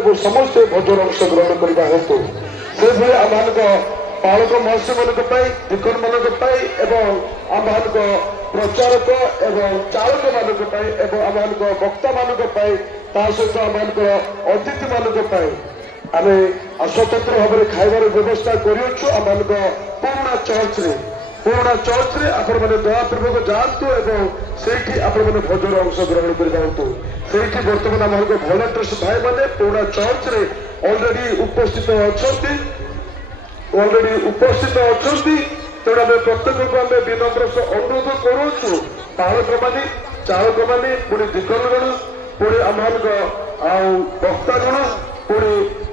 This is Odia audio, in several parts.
এবং সমস্ত ভোজর অংশগ্রহণ করা হতো সেভাবে আমার ପାଳକ ମହୋତ୍ସବମାନଙ୍କ ପାଇଁ ଦିକନମାନଙ୍କ ପାଇଁ ଏବଂ ଆମମାନଙ୍କ ପ୍ରଚାରକ ଏବଂ ଚାଳକମାନଙ୍କ ପାଇଁ ଏବଂ ଆମମାନଙ୍କ ବକ୍ତାମାନଙ୍କ ପାଇଁ ତା ସହିତ ଆମମାନଙ୍କର ଅତିଥିମାନଙ୍କ ପାଇଁ ଆମେ ସ୍ୱତନ୍ତ୍ର ଭାବରେ ଖାଇବାର ବ୍ୟବସ୍ଥା କରିଅଛୁ ଆମମାନଙ୍କ ପୁରୁଣା ଚର୍ଚ୍ଚରେ ଆପଣମାନେ ଦୟାପୂର୍ବକ ଯାଆନ୍ତୁ ଏବଂ ସେଇଠି ଆପଣମାନେ ଭୋଜନ ଅଂଶଗ୍ରହଣ କରିପାରନ୍ତୁ ସେଇଠି ବର୍ତ୍ତମାନ ଆମମାନଙ୍କ ଭଲେଣ୍ଟିୟର୍ସ ଭାଇମାନେ ପୁରୁଣା ଚର୍ଚ୍ଚରେ ଅଲରେଡି ଉପସ୍ଥିତ ଅଛନ୍ତି ତେଣୁ ଆମେ ପ୍ରତ୍ୟେକକୁ ଆମେ ବିନମ୍ର ସହ ଅନୁରୋଧ କରୁଛୁ ପାଳକମାନେ ଚାଳକମାନେ ପୁଣି ଦିକନଗଣ ପୁଣି ଆମମାନଙ୍କ ଆଉ ବକ୍ତାଗଣ ପୁଣି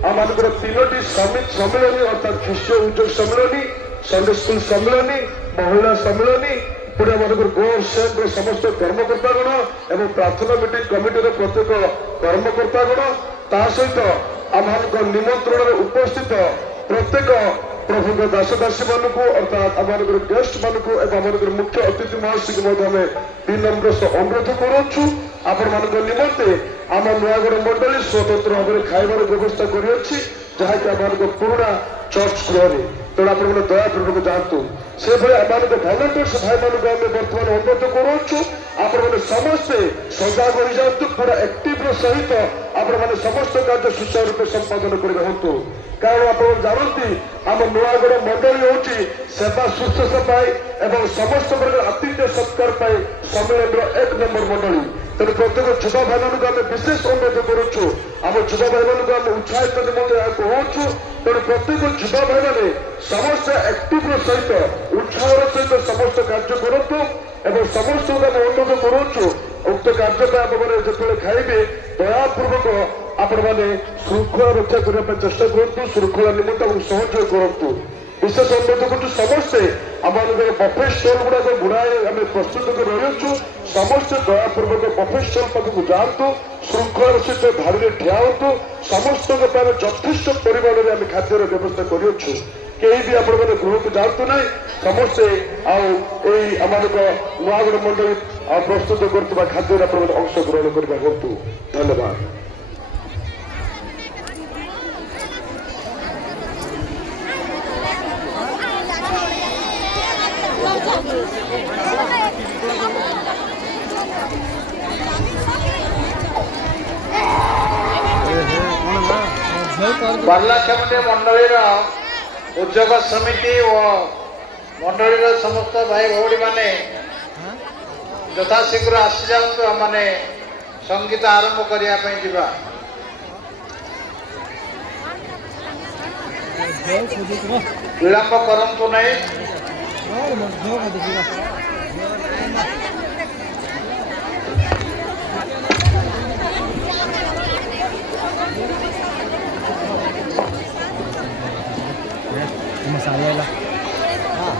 ଆମମାନଙ୍କର 3ଟି ସମ୍ମିଳନୀ ଅର୍ଥାତ୍ ଖ୍ରୀଷ୍ଟ ଉଦ୍ୟୋଗ ସମ୍ମିଳନୀ ସଣ୍ଡେ ସ୍କୁଲ ସମ୍ମିଳନୀ ମହିଳା ସମ୍ମିଳନୀ ପୁଣି ଆମମାନଙ୍କର ଗୋ ସେଣ୍ଟର ସମସ୍ତ କର୍ମକର୍ତ୍ତାଗଣ ଏବଂ ପ୍ରାର୍ଥନା ମିଟିଂ କମିଟିର ପ୍ରତ୍ୟେକ କର୍ମକର୍ତ୍ତାଗଣ ତା ସହିତ ଆମମାନଙ୍କ ନିମନ୍ତ୍ରଣରେ ଉପସ୍ଥିତ ପ୍ରତ୍ୟେକ ପ୍ରଭୁଙ୍କ ଦାସଦାସୀ ମାନଙ୍କୁ ଅର୍ଥାତ୍ ଆମମାନଙ୍କର ଗେଷ୍ଟ ମାନଙ୍କୁ ଏବଂ ଆମମାନଙ୍କର ମୁଖ୍ୟ ଅତିଥି ମହାଶୟଙ୍କୁ ମଧ୍ୟ ଆମେ ବିନମ୍ର ସହ ଅନୁରୋଧ କରୁଅଛୁ ଆପଣମାନଙ୍କ ନିମନ୍ତେ ଆମ ନୂଆଗଡ଼ ମଣ୍ଡଳୀ ସ୍ୱତନ୍ତ୍ର ଭାବରେ ଖାଇବାର ବ୍ୟବସ୍ଥା କରିଅଛି ଯାହାକି ଆମମାନଙ୍କ ପୁରୁଣା ଚର୍ଚ୍ଚ ଗୃହରେ ତେଣୁ ଆପଣମାନେ ଦୟାପୂର୍ବକ ଯାଆନ୍ତୁ ସେଭଳି ଆମମାନଙ୍କ ଭଲେଣ୍ଟିୟର୍ସ ଭାଇମାନଙ୍କୁ ଆମେ ବର୍ତ୍ତମାନ ଅନୁରୋଧ କରୁଅଛୁ ଆପଣମାନେ ସମସ୍ତେ ସଜାଗ ହୋଇଯାଆନ୍ତୁ ପୁରା ଆକ୍ଟିଭର ସହିତ ଆପଣମାନେ ସମସ୍ତ କାର୍ଯ୍ୟ ସୁଚାରୁ ରୂପେ ସମ୍ପାଦନ କରିବା ହୁଅନ୍ତୁ କାରଣ ଆପଣ ଜାଣନ୍ତି ଆମ ନୂଆଗଡ଼ ମଣ୍ଡଳୀ ହେଉଛି ସେବା ଶୁଶ୍ରୂଷା ପାଇଁ ଏବଂ ସମସ୍ତ ପ୍ରକାର ଆତିଥ୍ୟ ସତ୍କାର ପାଇଁ ସମ୍ମିଳନୀର 1 ନମ୍ବର ମଣ୍ଡଳୀ ତେଣୁ ପ୍ରତ୍ୟେକ ଯୁବ ଭାଇମାନଙ୍କୁ ଆମେ ବିଶେଷ ଅନୁରୋଧ କରୁଛୁ ଆମ ଯୁବ ଭାଇମାନଙ୍କୁ ଆମେ ଉତ୍ସାହିତ ନିମନ୍ତେ ଏହା କହୁଛୁ ତେଣୁ ପ୍ରତ୍ୟେକ ଯୁବ ଭାଇମାନେ ସମସ୍ତ ଆକ୍ଟିଭର ସହିତ ଉତ୍ସାହର ସହିତ ସମସ୍ତ କାର୍ଯ୍ୟ କରନ୍ତୁ ଏବଂ ସମସ୍ତଙ୍କୁ ଆମେ ଅନୁରୋଧ କରୁଛୁ ଉକ୍ତ କାର୍ଯ୍ୟ ପାଇଁ ଆପଣମାନେ ଯେତେବେଳେ ଖାଇବେ ଦୟାପୂର୍ବକ ଆପଣମାନେ ଶୃଙ୍ଖଳା ରକ୍ଷା କରିବା ପାଇଁ ଚେଷ୍ଟା କରନ୍ତୁ ଶୃଙ୍ଖଳା ନିମନ୍ତେ ଆମକୁ ସହଯୋଗ କରନ୍ତୁ ବିଶେଷ ଅନୁରୋଧ କରୁଛୁ ସମସ୍ତେ ଆମମାନଙ୍କର ବଫେ ଷ୍ଟଲ୍ ଗୁଡ଼ାକ ଗୁଡ଼ାଏ ଆମେ ପ୍ରସ୍ତୁତ କରି ରହିଅଛୁ ସମସ୍ତେ ଦୟାପୂର୍ବକ ବଫେ ଷ୍ଟଲ୍ ପାଖକୁ ଯାଆନ୍ତୁ ଶୃଙ୍ଖଳାର ସହିତ ଧାଡ଼ିରେ ଠିଆ ହୁଅନ୍ତୁ ସମସ୍ତଙ୍କ ପାଇଁ ଯଥେଷ୍ଟ ପରିମାଣରେ ଆମେ ଖାଦ୍ୟର ବ୍ୟବସ୍ଥା କରିଅଛୁ କେହି ବି ଆପଣମାନେ ଗୃହକୁ ଯାଆନ୍ତୁ ନାହିଁ ସମସ୍ତେ ଆଉ ଏଇ ଆମମାନଙ୍କ ନୂଆଗଡ଼ ମଣ୍ଡଳୀ ପ୍ରସ୍ତୁତ କରୁଥିବା ଖାଦ୍ୟରେ ଆପଣମାନେ ଅଂଶଗ୍ରହଣ କରିବା ହୁଅନ୍ତୁ ଧନ୍ୟବାଦ ବାର୍ଲାଖେମୁଣ୍ଡି ମଣ୍ଡଳୀର ଉଦ୍ୟୋଗ ସମିତି ଓ ମଣ୍ଡଳୀର ସମସ୍ତ ଭାଇ ଭଉଣୀମାନେ ଯଥାଶୀଘ୍ର ଆସିଯାଆନ୍ତୁ ଆମମାନେ ସଙ୍ଗୀତ ଆରମ୍ଭ କରିବା ପାଇଁ ଯିବା ବିଳମ୍ବ କରନ୍ତୁ ନାହିଁ मसाला वाला हाँ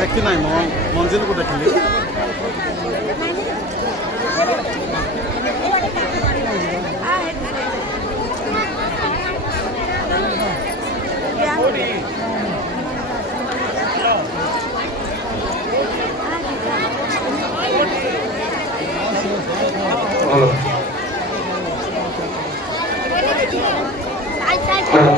देखी ना मंजिल को देखली hello hello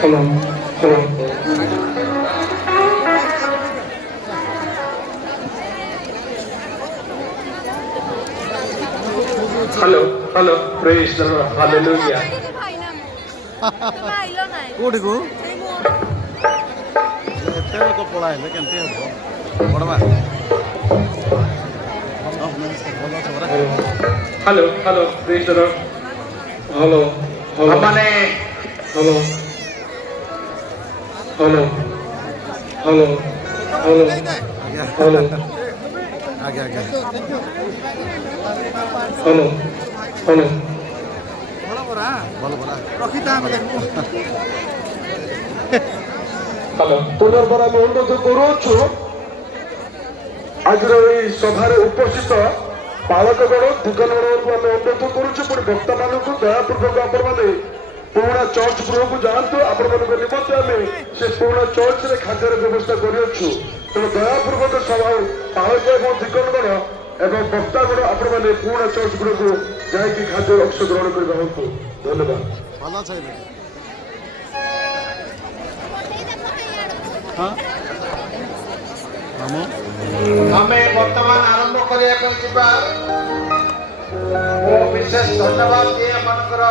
hello hello hello hello praise the Lord hallelujah कोठी को एते लोक पळाइले केनते हबो बडवा Hello, hello, Register. Hello, hello, ମାନେ hello, hello, hello, hello, hello, ଆଜ୍ଞା ଆଜ୍ଞା hello, hello. ଭଲ ପରା ହ୍ୟାଲୋ ପୁନର୍ବାର ଆମେ ଅନୁରୋଧ କରୁଅଛୁ ଆଜିର ଏହି ସଭାରେ ଉପସ୍ଥିତ ପାଳକଗଣ ଦିଗନଗଣକୁ ଆମେ ଅନୁରୋଧ କରୁଛୁ ପୁଣି ଭକ୍ତମାନଙ୍କୁ ଦୟାପୂର୍ବକ ଆପଣମାନେ ପୁରୁଣା ଚର୍ଚ୍ଚ ଗୃହକୁ ଯାଆନ୍ତୁ ଆପଣମାନଙ୍କ ନିମନ୍ତେ ଆମେ ସେ ପୁରୁଣା ଚର୍ଚ୍ଚରେ ଖାଦ୍ୟର ବ୍ୟବସ୍ଥା କରିଅଛୁ ତେଣୁ ଦୟାପୂର୍ବକ ସଭା ପାଳକ ଏବଂ ଦିଗନଗଣ ଏବଂ ବକ୍ତାଗଣ ଆପଣମାନେ ପୁରୁଣା ଚର୍ଚ୍ଚ ଗୃହକୁ ଯାଇକି ଖାଦ୍ୟର ଅଂଶଗ୍ରହଣ କରିବା ହୁଅନ୍ତୁ ଧନ୍ୟବାଦ ଭଲ ଅଛ ଏବେ ହଁ ମାମୁଁ ଆମେ ବର୍ତ୍ତମାନ ଆରମ୍ଭ କରିବାକୁ ଯିବା ମୁଁ ବିଶେଷ ଧନ୍ୟବାଦ ଦିଏ ଏମାନଙ୍କର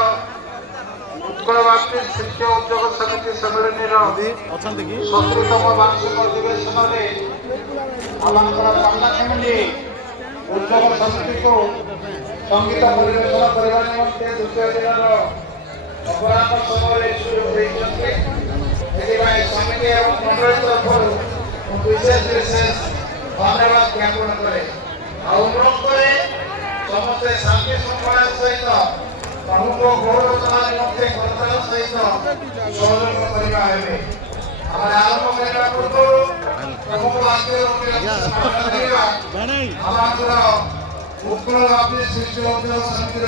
ଉତ୍କଳ ବାପ୍ତିଷ୍ଟ ଶିକ୍ଷା ଉଦ୍ୟୋଗ ସମିତି ସମ୍ମିଳନୀର ଅଛନ୍ତି କି 70ତମ ବାର୍ଷିକ ଅଧିବେଶନରେ ଆମମାନଙ୍କର ପାର୍ଲାଖେମୁଣ୍ଡି ଉଦ୍ୟୋଗ ସମିତିକୁ ସଙ୍ଗୀତ ପରିବେଷଣ କରିବା ନିମନ୍ତେ ଦ୍ୱିତୀୟ ଦିନର ଅପରାହ୍ନ ସମୟରେ ସୁଯୋଗ ଦେଇଛନ୍ତି ସେଥିପାଇଁ ସମିତି ଏବଂ ମଣ୍ଡଳୀ ତରଫରୁ ମୁଁ ବିଶେଷ ଧନ୍ୟବାଦ ଜ୍ଞାପନ କରେ ଆଉ ଅନୁରୋଧ କରେ ସମସ୍ତେ ଶାନ୍ତି ଶୃଙ୍ଖଳା ସହିତ ପ୍ରଭୁଙ୍କ ଗୌରବଚନା ନିମନ୍ତେ କର୍ତ୍ତବ୍ୟ ସହିତ ସହଯୋଗ କରିବା ହେବେ ଆମେ ଆରମ୍ଭ କରିବା ପୂର୍ବରୁ ପ୍ରଭୁଙ୍କ ବାକ୍ୟର ଜଣାଇ ଆମର ଉତ୍କଳ ବାପ୍ତିଷ୍ଟ ଶିଶୁ ଉଦ୍ୟୋଗ ସମିତିର